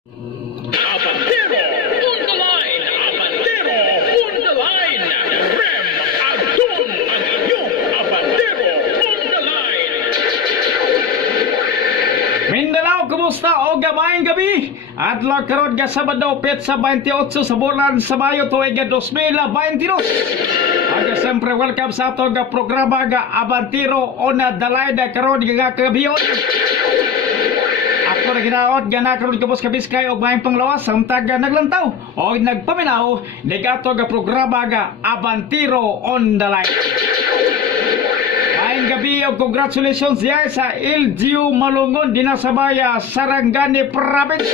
Abantero on the line! Abantero on the line! Rem Adun ang inyong Abantero on the line! Mindanao, kumusta o gamayang gabi? Adlaw karon nga Sabado, petsa 28 sa bulan sa Mayo tuig 2022. Aga siyempre welcome sa ato nga programa nga Abantero on the line karon nga kabiyon. Ako na ginaot nga nakaroon kabos kabiskay og maayong panglawas samtang naglantaw o nagpaminaw ni ato nga programa nga Abantero on the line. Maayong gabi o congratulations diya sa LGU Malungon dinasabaya Sarangani Province.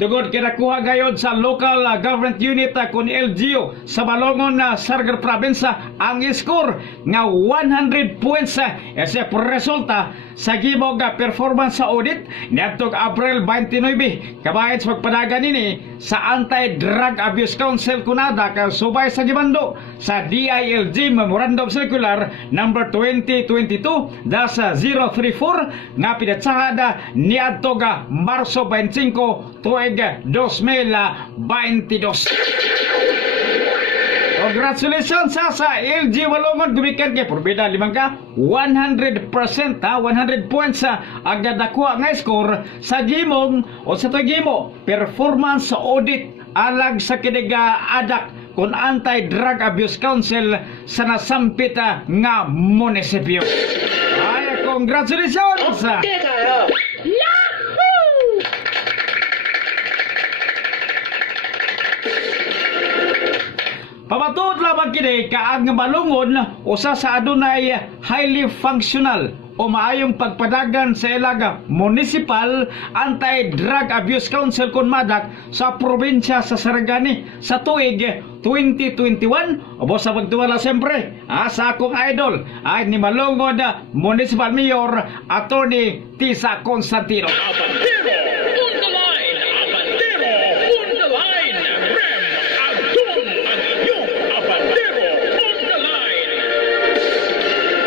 Dugod kinakuha gayod sa local government unit kun LGU sa Malungon na Sarangani Province ang score nga 100 points sa resulta sa gibog performance sa audit niadtong April 29 kabahin sa pagpadagan nini sa Anti-Drug Abuse Council kunada kasubay sa gibando sa DILG Memorandum Circular number 2022-034 nga pinatsahada niadtong Marso 25 tuig 2022. Congratulations sa LG Malungon gumikan kay Porbida limang ka 100% 100 points agad nakuha nga score sa gimong o sa gimo performance sa audit alag sa kiniga adak kun Anti-Drug Abuse Council sa nasampit nga munisipyo. Ay, congratulations! Okay kayo! Pamatod lamang kini kaang Malungon usa sa adunay highly functional o maayong pagpadagan sa ilaga Municipal Anti-Drug Abuse Council kun madak sa probinsya sa Sarangani sa tuig 2021 o sa pagtuwala siyempre sa akong idol ay ni Malungon Municipal Mayor Attorney Tisa Constantino. Abantero on the line! Abantero on the line! Rem Adun ang inyong Abantero on the line!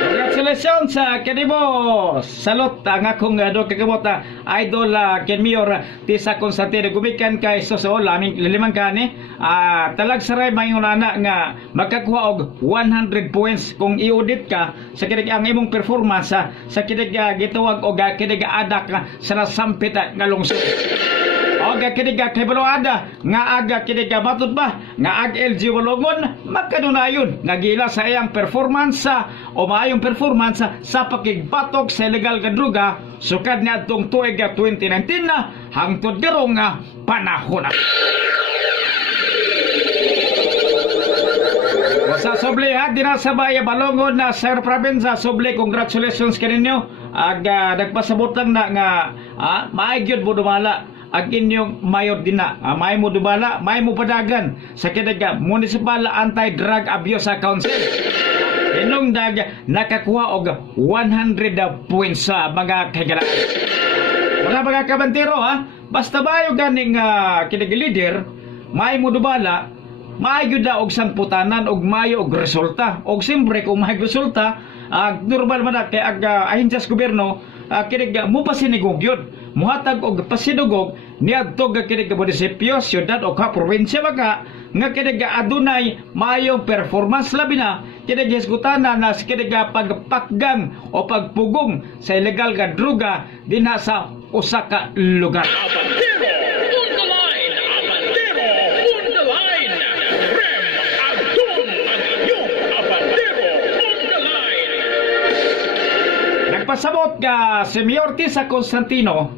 Congratulations sa kanimo. Salot ang akong do kagamot idol ken Mayor Tisa Constantino gumikan kay Sosol aming limang kani talag saray mayunana nga magkakuha og 100 points kung i-audit ka sa kinig ang imong performance sa kinig gituwag og kinig adak sa nasampit nga lungsod. Og kinig kay baloada nga aga kinig matud ba nga ag LG Malungon magkadunayon nga gila sa iyang performance o maayong performance sa pakigbatok sa illegal nga droga sukad niadtong tuig 2019 hangtod karong panahon. Sa Soble dinasabay Malungon na Sir Province Soble, congratulations kaninyo ag nagpasabot lang na nga maay gyud mo dumala ag inyong mayor din na may mo dumala may mo padagan sa kinig Municipal Anti-Drug Abuse Council inong nakakuha og 100 points sa mga kagalaan. Mga kabantero basta bayo ganing kinig leader may mo dumala maayo da og sanputanan og maayo og resulta og siyempre kung maayo resulta normal man kay ag ahensyas gobyerno kinig mo pasinigog yun muhatag og pasinugog niadto kinig munisipyo syudad o probinsya baka nga kinig adunay maayong performance labi na kinig hisgutana na kinig pagpakgang o pagpugong sa illegal nga droga dinha sa usa ka lugar. Abantero on the line! Abantero on the line! Rem Adun ang inyong Abantero on the line! Nagpasabot ka si Mayor Tisa Constantino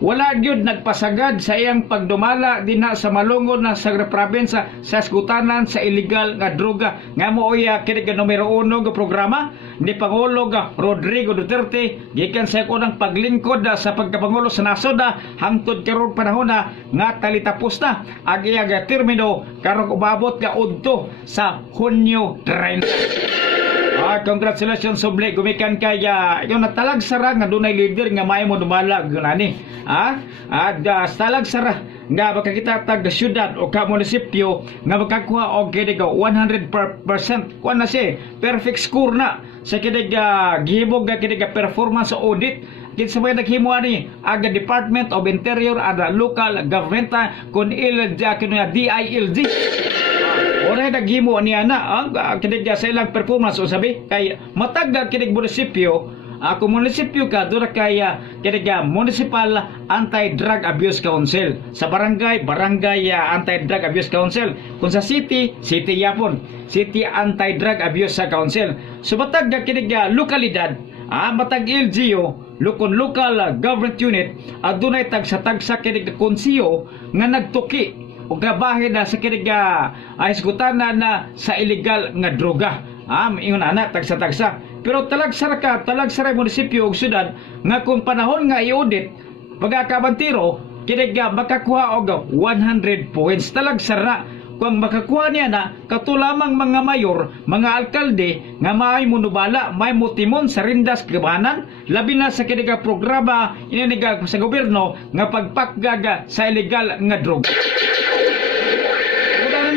wala gyud nagpasagad sa iyang pagdumala dinha sa Malungon na sa province sa skutanan sa illegal nga droga nga mooy kinig numero 1 nga programa ni Pangulo Rodrigo Duterte gikan sa unang paglingkod sa pagkapangulo sa nasod hangtod karon panahon nga talitapos na ang iyang termino karong umabot nga udto sa Hunyo 30. Congratulations Soble gumikan kay yung natalag sara nga dunay leader nga may mo dumala gani talag sara nga makakita tag syudad o ka munisipyo nga makakuha og kinig 100% kuan na siya perfect score na sa kinig gihibog kinig performance audit kinsa may naghimo ani aga Department of Interior ada local government kun DILG. Oray naghimo niya na ang kinig sa ilang performance usabi kay matag kinig munisipyo. Kung munisipyo ka, doon kaya kaya Municipal Anti-Drug Abuse Council. Sa barangay, Barangay Anti-Drug Abuse Council. Kung sa city, City Yapon. City Anti-Drug Abuse Council. So matag lokalidad, matag LGU, local government unit, at doon ay tagsa kinig konsiyo nga nagtuki o gabahin na sa kinig isgutan na sa illegal nga droga. Ingon ana tagsa. Pero talagsara munisipyo ug syudad nga kung panahon nga i-audit pagkakabantiro kinig makakuha og 100 points talagsara kung makakuha niya na katulamang mga mayor, mga alkalde nga may munubala, may mutimon sa rindas gabanan labi na sa kinig programa ininiga sa gobyerno nga pagpakgaga sa illegal nga droga.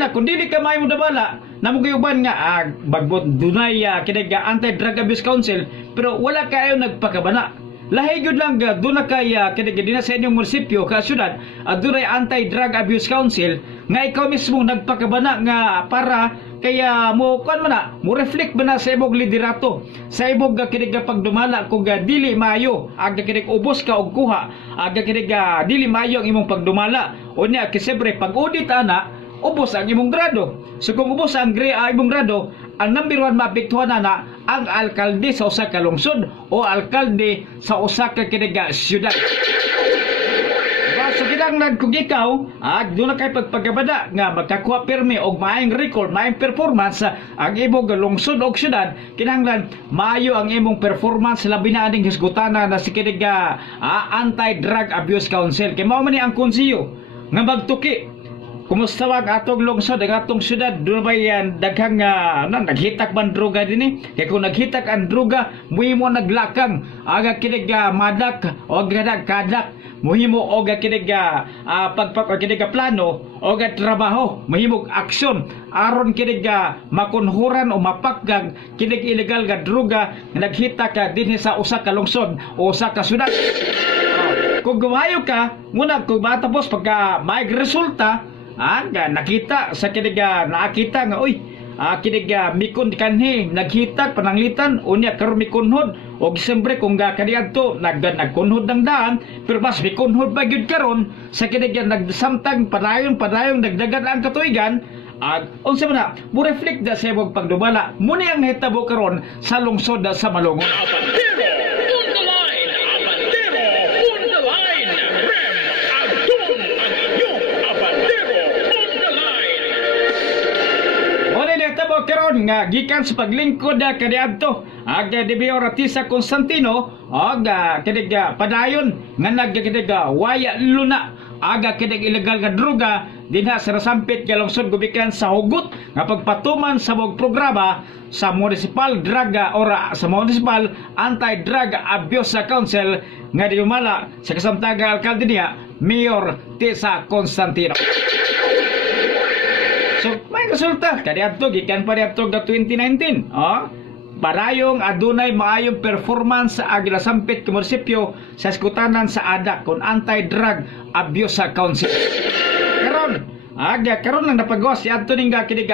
Kung dili ka may munubala namugayuban nga bagbot dunay kinig Anti-Drug Abuse Council pero wala kayo nagpakabana. Lahi gyud lang doon na kay kinig din sa inyong munisipyo ka syudad dunay Anti-Drug Abuse Council nga ikaw mismo nagpakabana nga para kaya mo kan man mo reflect ba na sa imong liderato sa imong kinig pagdumala kung dili maayo aga kinig ubos ka og kuha aga kinig dili maayo ang imong pagdumala unya kisempre pag audit ana ubos ang imong grado. So kung ubos ang imong grado, ang number 1 maapektuhan na ang alkalde sa usa ka lungsod o alkalde sa usa ka kiniga syudad. So kinahanglan kung ikaw, doon na kay pagpagabada nga magkakuha pirmi og maayong record, maayong performance ang imong lungsod o syudad, kinahanglan maayo ang imong performance labi na aning hisgutana na si kiniga Anti-Drug Abuse Council. Kay mao man ni ang konsiyo nga magtuki kumusta wag atong lungsod ang atong syudad doon ba yan daghang naghitak man droga din kaya kung naghitak ang droga muhimo naglakang aga kinig madak o kadak muhimo o kinig kinig plano o trabaho muhimo aksyon aron kinig makunhuran o mapakgang kinig illegal nga droga naghitak din sa usa ka lungsod o usa ka syudad. Kung gumayo ka muna kung matapos pagka may resulta nakita sa kinig nakita nga kinig mikon kanhi naghitag pananglitan unya karon mikunhod og siyempre kung kaniadto nagkunhod ng daan pero mas mikunhod pa gyud karon sa kinig nagsamtang padayon dagdagan ang katuigan unsa man na mo reflect da sa imong pagdumala muni ang hitabo karon sa lungsod sa Malungon. Karon nga gikan sa paglingkod kaniadto aga DBO Ratisa Constantino og kinig padayon nga nagkinig waya luna aga kinig illegal nga droga dinha sa nasampit nga lungsod gubikan sa hugot nga pagpatuman sa mong programa sa Municipal sa Municipal Anti-Drug Abuse Council nga diumala sa kasamtangang alkalde niya Mayor Tisa Constantino. So, may resulta. Kadiadto, gikan pa diadto 2019. Parayong adunay maayong performance sa aglasampit ka munisipyo sa iskutanan sa ADA kon Anti-Drug Abuse Council. Karon lang napagawas si adto ning kinig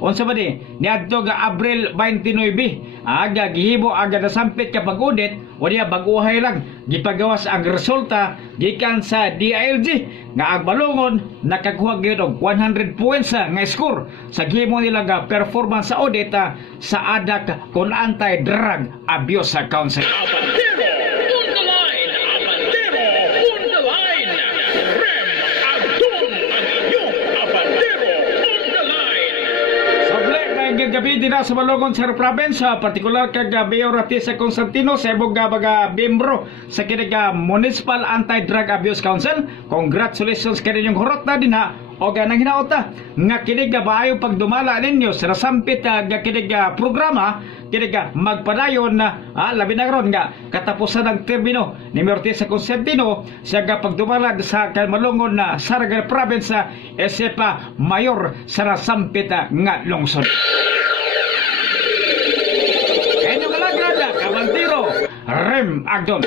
unsa ba ni adto ga Abril 29 gihimo nasampit ka pag-audit o diya bag-uhay lang gipagawas ang resulta gikan sa DILG nga ang Balongon nakakuha gyud og 100 points nga score sa gihimo nila nga performance sa audit sa ADA kon Anti-Drug Abuse Council. Gabi din sa Balongon sa province, partikular kag Mayor Ratisa Constantino sa ibog baga membro sa kinig Municipal Anti-Drug Abuse Council. Congratulations kaninyong hurot na din o nang hinaota nga kinig maayo pagdumala ninyo sa nasampit kinig programa kinig magpadayon labi na ron nga katapusan ng termino ni Mayor Ratisa Constantino sa pagdumala sa Malungon na Saraga province SEPA Mayor sa nasampit nga lungsod. Rem Agdon.